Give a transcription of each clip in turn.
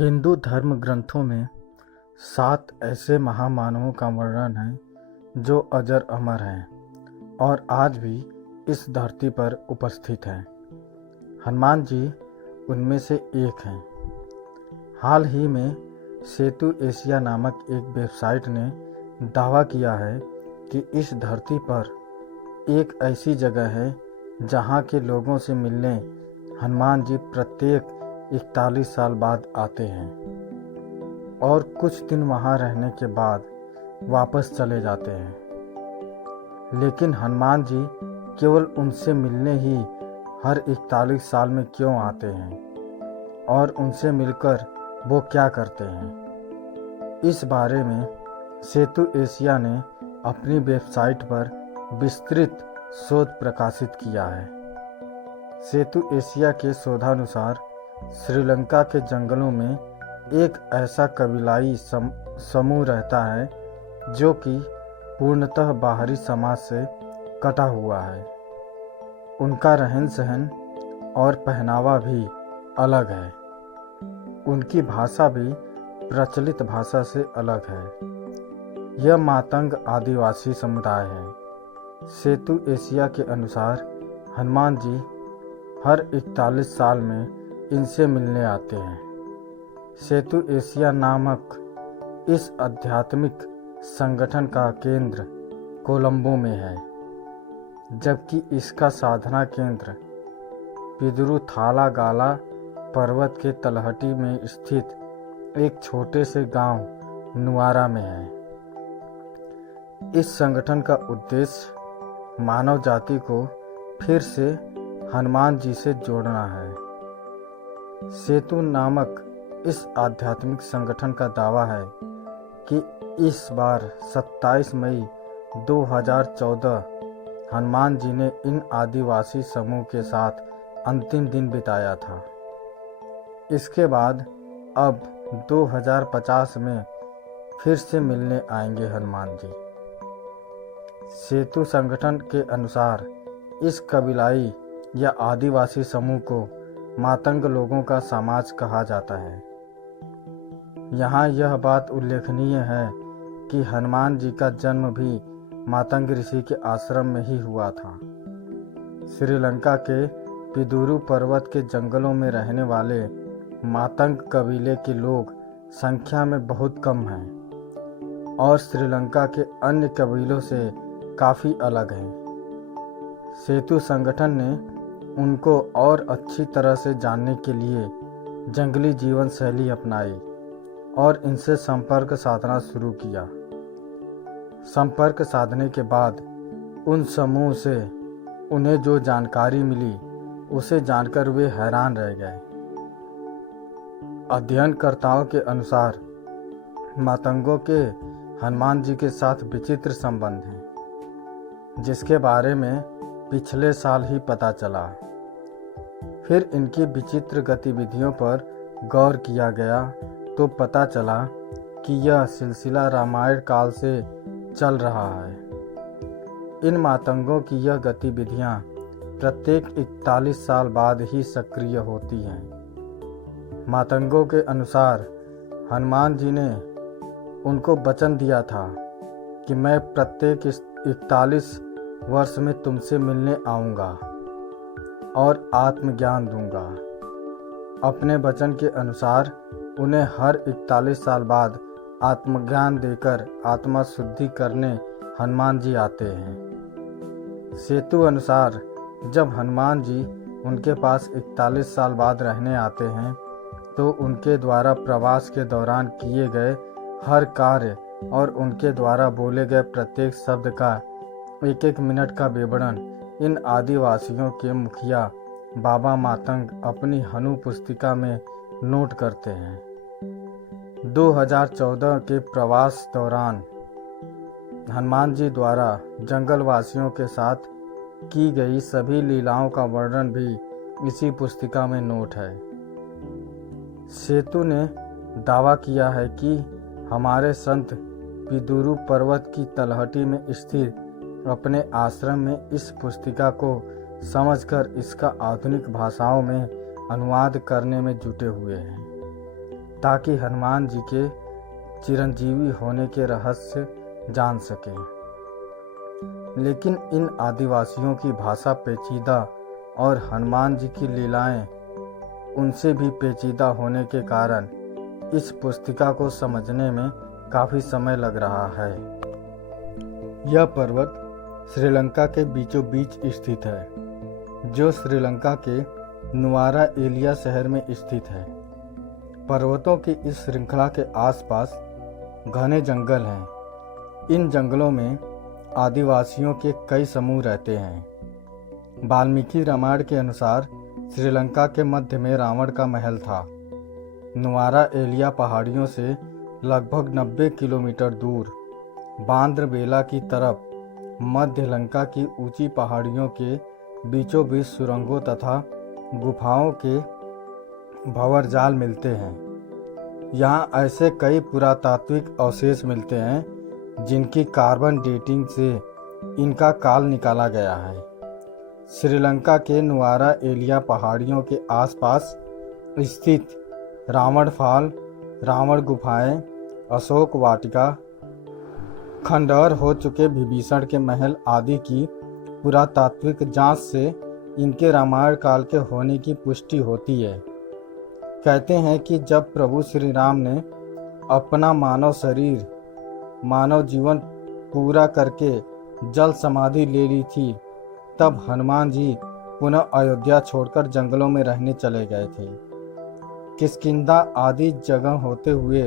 हिंदू धर्म ग्रंथों में 7 ऐसे महामानवों का वर्णन है जो अजर अमर हैं और आज भी इस धरती पर उपस्थित हैं। हनुमान जी उनमें से एक हैं। हाल ही में सेतु एशिया नामक एक वेबसाइट ने दावा किया है कि इस धरती पर एक ऐसी जगह है जहां के लोगों से मिलने हनुमान जी प्रत्येक 41 साल बाद आते हैं और कुछ दिन वहां रहने के बाद वापस चले जाते हैं। लेकिन हनुमान जी केवल उनसे मिलने ही हर 41 साल में क्यों आते हैं और उनसे मिलकर वो क्या करते हैं, इस बारे में सेतु एशिया ने अपनी वेबसाइट पर विस्तृत शोध प्रकाशित किया है। सेतु एशिया के शोधानुसार श्रीलंका के जंगलों में एक ऐसा कबीलाई समूह रहता है जो कि पूर्णतः बाहरी समाज से कटा हुआ है। उनका रहन सहन और पहनावा भी अलग है। उनकी भाषा भी प्रचलित भाषा से अलग है। यह मातंग आदिवासी समुदाय है। सेतु एशिया के अनुसार हनुमान जी हर 41 साल में इनसे मिलने आते हैं। सेतु एशिया नामक इस आध्यात्मिक संगठन का केंद्र कोलंबो में है, जबकि इसका साधना केंद्र पिदुरुथालागाला पर्वत के तलहटी में स्थित एक छोटे से गांव नुआरा में है। इस संगठन का उद्देश्य मानव जाति को फिर से हनुमान जी से जोड़ना है। सेतु नामक इस आध्यात्मिक संगठन का दावा है कि इस बार 27 मई 2014 हनुमान जी ने इन आदिवासी समूह के साथ अंतिम दिन बिताया था। इसके बाद अब 2050 में फिर से मिलने आएंगे हनुमान जी। सेतु संगठन के अनुसार इस कबीलाई या आदिवासी समूह को मातंग लोगों का समाज कहा जाता है। यहाँ यह बात उल्लेखनीय है कि हनुमान जी का जन्म भी मातंग ऋषि के आश्रम में ही हुआ था। श्रीलंका के पिदुरु पर्वत के जंगलों में रहने वाले मातंग कबीले के लोग संख्या में बहुत कम हैं और श्रीलंका के अन्य कबीलों से काफ़ी अलग हैं। सेतु संगठन ने उनको और अच्छी तरह से जानने के लिए जंगली जीवन शैली अपनाई और इनसे संपर्क साधना शुरू किया। संपर्क साधने के बाद उन समूह से उन्हें जो जानकारी मिली उसे जानकर वे हैरान रह गए। अध्ययनकर्ताओं के अनुसार मातंगों के हनुमान जी के साथ विचित्र संबंध हैं, जिसके बारे में पिछले साल ही पता चला। फिर इनकी विचित्र गतिविधियों पर गौर किया गया तो पता चला कि यह सिलसिला रामायण काल से चल रहा है। इन मातंगों की यह गतिविधियां प्रत्येक 41 साल बाद ही सक्रिय होती हैं। मातंगों के अनुसार हनुमान जी ने उनको वचन दिया था कि मैं प्रत्येक 41 वर्ष में तुमसे मिलने आऊँगा और आत्मज्ञान दूंगा। अपने वचन के अनुसार उन्हें हर 41 साल बाद आत्मज्ञान देकर आत्मा शुद्धि करने हनुमान जी आते हैं। सेतु अनुसार जब हनुमान जी उनके पास 41 साल बाद रहने आते हैं तो उनके द्वारा प्रवास के दौरान किए गए हर कार्य और उनके द्वारा बोले गए प्रत्येक शब्द का 1-1 मिनट का विवरण इन आदिवासियों के मुखिया बाबा मातंग अपनी हनु पुस्तिका में नोट करते हैं। 2014 के प्रवास दौरान हनुमान जी द्वारा जंगलवासियों के साथ की गई सभी लीलाओं का वर्णन भी इसी पुस्तिका में नोट है। सेतु ने दावा किया है कि हमारे संत पिदुरु पर्वत की तलहटी में स्थित अपने आश्रम में इस पुस्तिका को समझकर इसका आधुनिक भाषाओं में अनुवाद करने में जुटे हुए हैं। ताकि हनुमान जी के चिरंजीवी होने के रहस्य जान सकें। लेकिन इन आदिवासियों की भाषा पेचीदा और हनुमान जी की लीलाएं उनसे भी पेचीदा होने के कारण इस पुस्तिका को समझने में काफ़ी समय लग रहा है। यह पर्वत श्रीलंका के बीचों बीच स्थित है, जो श्रीलंका के नुआरा एलिया शहर में स्थित है। पर्वतों की इस श्रृंखला के आसपास घने जंगल हैं। इन जंगलों में आदिवासियों के कई समूह रहते हैं। वाल्मीकि रामायण के अनुसार श्रीलंका के मध्य में रावण का महल था। नुआरा एलिया पहाड़ियों से लगभग 90 किलोमीटर दूर बांद्रबेला की तरफ मध्य लंका की ऊंची पहाड़ियों के बीचों बीच सुरंगों तथा गुफाओं के भंवरजाल मिलते हैं। यहाँ ऐसे कई पुरातात्विक अवशेष मिलते हैं जिनकी कार्बन डेटिंग से इनका काल निकाला गया है। श्रीलंका के नुआरा एलिया पहाड़ियों के आसपास स्थित रावण फाल, रावण गुफाएं, अशोक वाटिका, खंडहर हो चुके विभीषण के महल आदि की पुरातात्विक जांच से इनके रामायण काल के होने की पुष्टि होती है। कहते हैं कि जब प्रभु श्री राम ने अपना मानव शरीर, मानव जीवन पूरा करके जल समाधि ले ली थी, तब हनुमान जी पुनः अयोध्या छोड़कर जंगलों में रहने चले गए थे। किष्किंधा आदि जगह होते हुए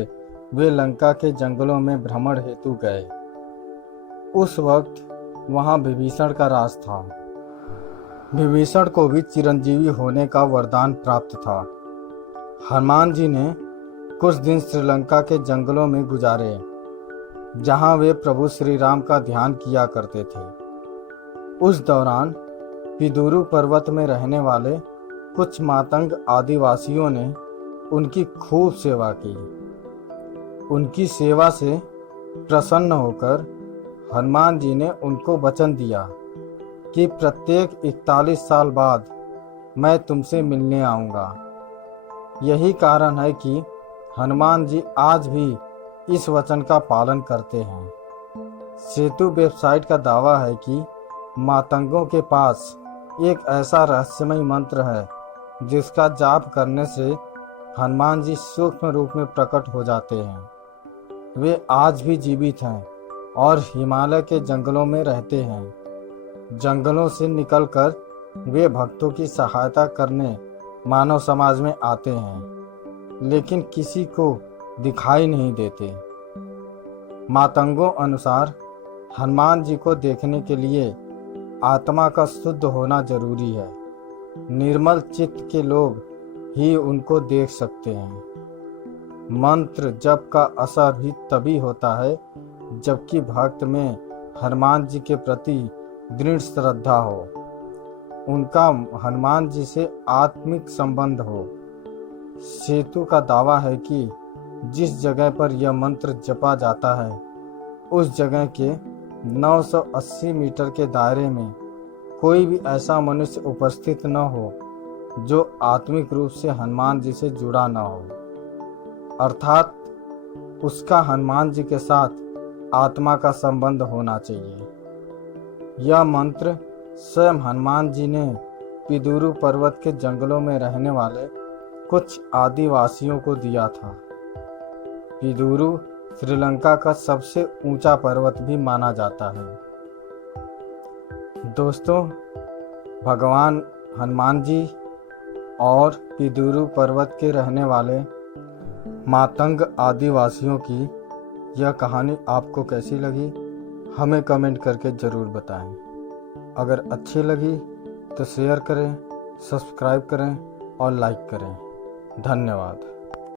वे लंका के जंगलों में भ्रमण हेतु गए। उस वक्त वहां विभीषण का राज था। विभीषण को भी चिरंजीवी होने का वरदान प्राप्त था। हनुमान जी ने कुछ दिन श्रीलंका के जंगलों में गुजारे, जहां वे प्रभु श्री राम का ध्यान किया करते थे। उस दौरान पिदुरु पर्वत में रहने वाले कुछ मातंग आदिवासियों ने उनकी खूब सेवा की। उनकी सेवा से प्रसन्न होकर हनुमान जी ने उनको वचन दिया कि प्रत्येक 41 साल बाद मैं तुमसे मिलने आऊँगा। यही कारण है कि हनुमान जी आज भी इस वचन का पालन करते हैं। सेतु वेबसाइट का दावा है कि मातंगों के पास एक ऐसा रहस्यमय मंत्र है जिसका जाप करने से हनुमान जी सूक्ष्म रूप में प्रकट हो जाते हैं। वे आज भी जीवित हैं और हिमालय के जंगलों में रहते हैं। जंगलों से निकलकर वे भक्तों की सहायता करने मानव समाज में आते हैं, लेकिन किसी को दिखाई नहीं देते। मातंगों अनुसार हनुमान जी को देखने के लिए आत्मा का शुद्ध होना जरूरी है। निर्मल चित्त के लोग ही उनको देख सकते हैं। मंत्र जप का असर भी तभी होता है जबकि भक्त में हनुमान जी के प्रति दृढ़ श्रद्धा हो, उनका हनुमान जी से आत्मिक संबंध हो। सेतु का दावा है कि जिस जगह पर यह मंत्र जपा जाता है, उस जगह के 980 मीटर के दायरे में कोई भी ऐसा मनुष्य उपस्थित न हो जो आत्मिक रूप से हनुमान जी से जुड़ा न हो, अर्थात उसका हनुमान जी के साथ आत्मा का संबंध होना चाहिए। यह मंत्र स्वयं हनुमान जी ने पिदुरु पर्वत के जंगलों में रहने वाले कुछ आदिवासियों को दिया था। पिदुरु श्रीलंका का सबसे ऊंचा पर्वत भी माना जाता है। दोस्तों, भगवान हनुमान जी और पिदुरु पर्वत के रहने वाले मातंग आदिवासियों की यह कहानी आपको कैसी लगी, हमें कमेंट करके ज़रूर बताएं। अगर अच्छी लगी तो शेयर करें, सब्सक्राइब करें और लाइक करें। धन्यवाद।